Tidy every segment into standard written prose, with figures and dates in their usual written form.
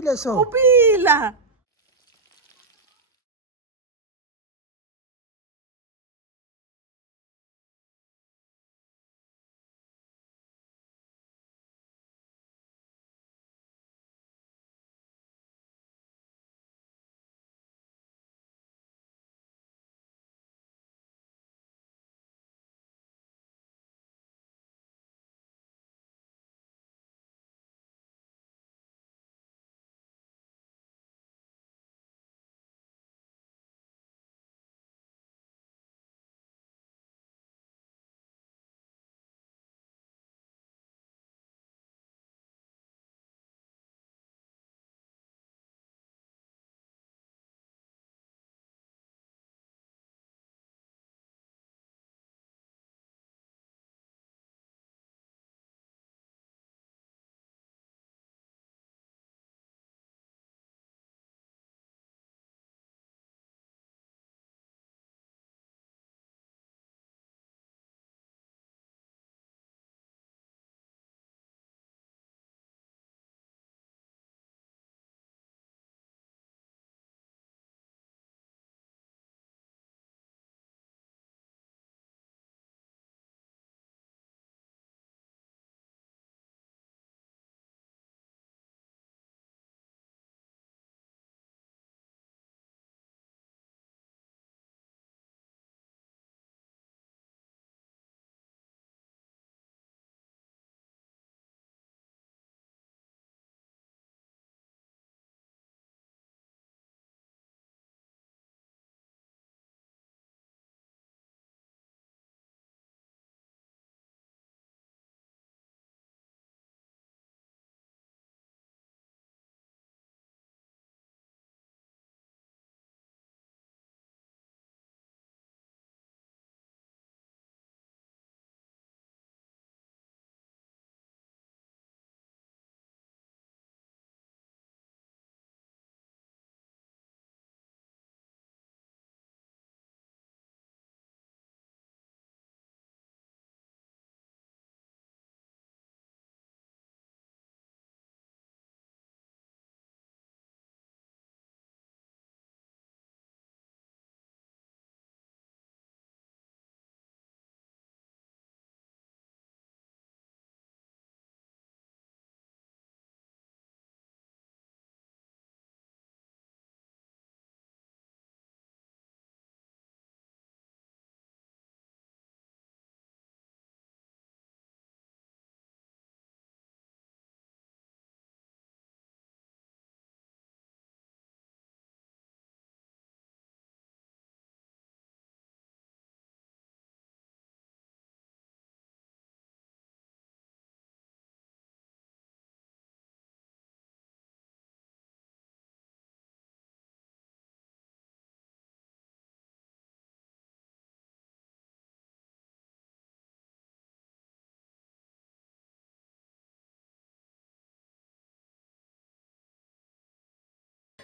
pile so. Upila.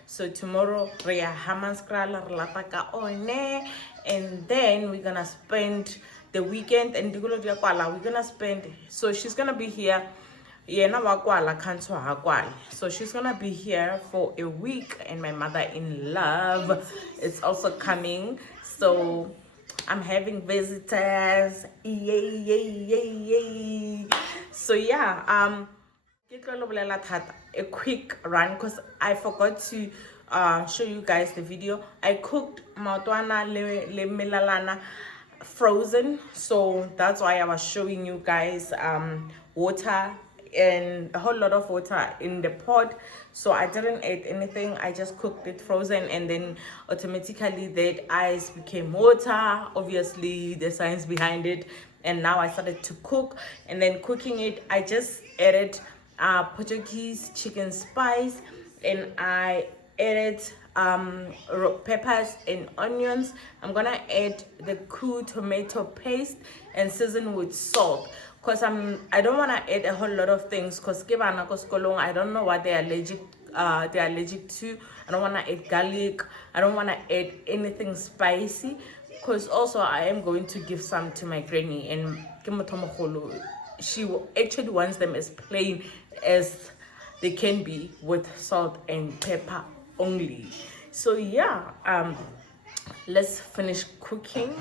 So tomorrow we are Hamanskral Lapaka One, and then we're gonna spend the weekend and we're gonna spend. So she's gonna be here. So she's gonna be here for a week, and my mother-in-love is also coming. So I'm having visitors. Yay, yay, yay, yay. So yeah, a quick run because I forgot to show you guys the video. I cooked Maotwana le melalana frozen, so that's why I was showing you guys water and a whole lot of water in the pot. So I didn't add anything, I just cooked it frozen, and then automatically that ice became water, obviously the science behind it. And now I started to cook, and then cooking it I just added Portuguese chicken spice, and I added peppers and onions. I'm gonna add the cool tomato paste and season with salt, because I don't want to add a whole lot of things, because I don't know what they're allergic to. I don't want to add garlic, I don't want to add anything spicy, because also I am going to give some to my granny, and she actually wants them as plain they can be with salt and pepper only. So yeah, let's finish cooking.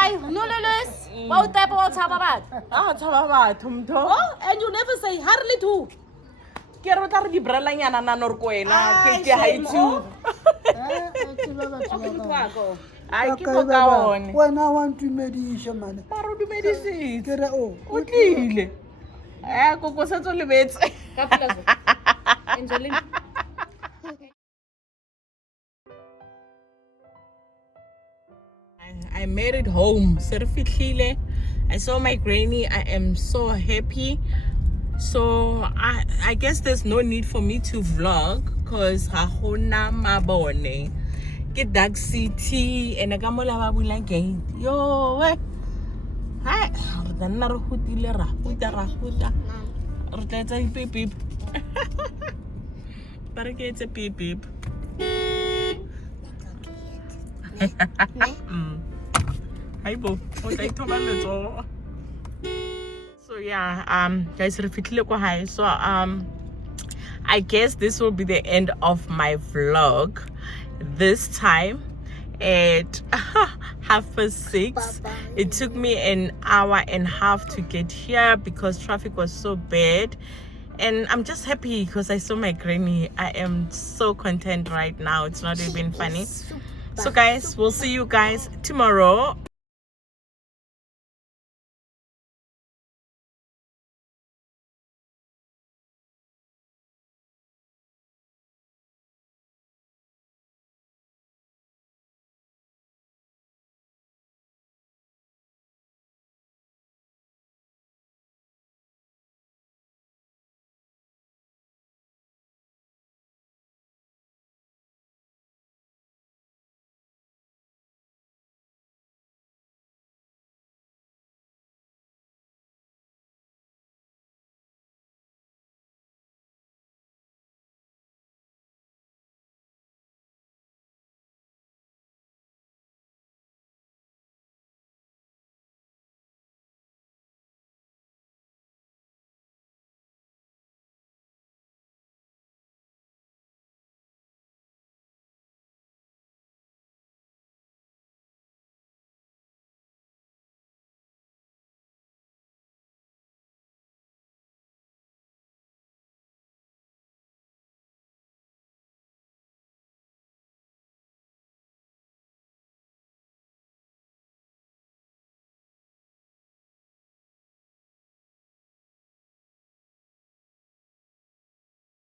And you never say hardly too. Ke re tla re di brelanyana na nor ko ena ke high too. Ai ke mo ka one. Wena wa ntumedisha mane. Ba re dumedisitse. Ke re o. O tlile. Go go sa tso lebetse. Ka pula zo. Angelina. I made it home. Se re fihlile. I saw my granny. I am so happy. So I guess there's no need for me to vlog because ha hona mabone. Ke Dark City and ka mola ba bula gate. Yo we. Hai, re tla re hutile ra huta. Re tla etsa beep beep. Para ke etse beep beep. Hi bo, o tla ithoba letso. So yeah, guys, re fitlhile kwa hae. So I guess this will be the end of my vlog this time at 6:30. It took me an hour and a half to get here because traffic was so bad, And I'm just happy because I saw my granny. I am so content right now. It's not even funny. So guys, we'll see you guys tomorrow.